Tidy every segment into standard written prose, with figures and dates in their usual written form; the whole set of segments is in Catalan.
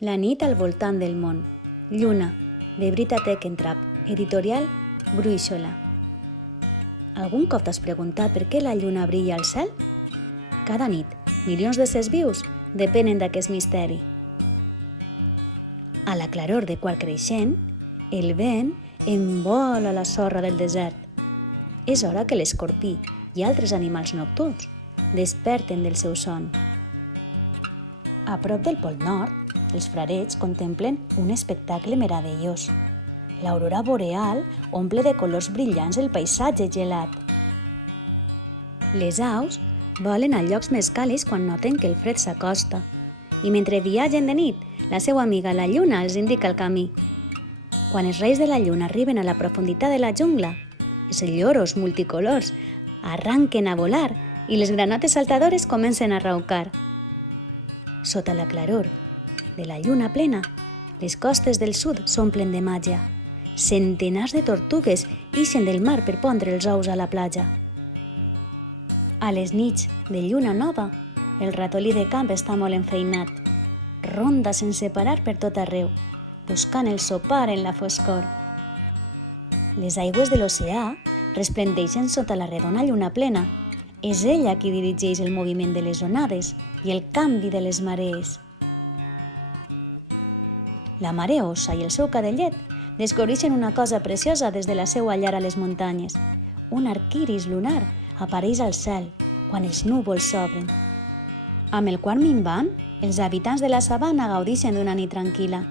La nit al voltant del món. Lluna, de Brita Teckentrup, editorial Bruixola. Algun cop t'has preguntat per què la lluna brilla al cel? Cada nit, milions d'éssers vius depenen d'aquest misteri. A la claror de quart creixent, el vent envola la sorra del desert. És hora que l'escorpí i altres animals nocturns desperten del seu son. A prop del Pol Nord, els frarets contemplen un espectacle meravellós. L'aurora boreal omple de colors brillants el paisatge gelat. Les aus volen a llocs més càlids quan noten que el fred s'acosta. I mentre viatgen de nit, la seva amiga la lluna els indica el camí. Quan els raigs de la lluna arriben a la profunditat de la jungla, els lloros multicolors arranquen a volar i les granotes saltadores comencen a raucar. Sota la claror de la lluna plena, les costes del sud s'omplen de màgia. Centenars de tortugues ixen del mar per pondre els ous a la platja. A les nits de lluna nova, el ratolí de camp està molt enfeinat. Ronda sense parar per tot arreu, buscant el sopar en la foscor. Les aigües de l'oceà resplendeixen sota la redona lluna plena. És ella qui dirigeix el moviment de les onades i el canvi de les marees. La mare ossa i el seu cadellet descobreixen una cosa preciosa des de la seva llar a les muntanyes. Un arquiris lunar apareix al cel quan els núvols s'obren. Amb el quart minvant, els habitants de la sabana gaudeixen d'una nit tranquil·la.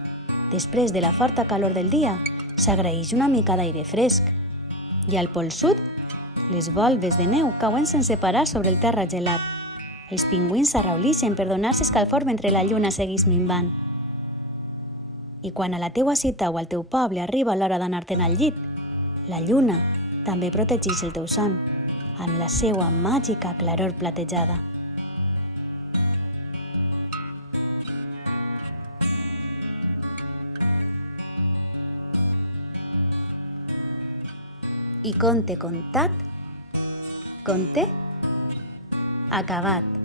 Després de la forta calor del dia, s'agraeix una mica d'aire fresc. I al Pol Sud, les volves de neu cauen sense parar sobre el terra gelat. Els pingüins s'arraulixen per donar-se escalfor mentre la lluna segueix minvant. I quan a la teua ciutat o al teu poble arriba l'hora d'anar-te'n al llit, la lluna també protegeix el teu son, amb la seva màgica claror platejada. I conte contat, conte acabat.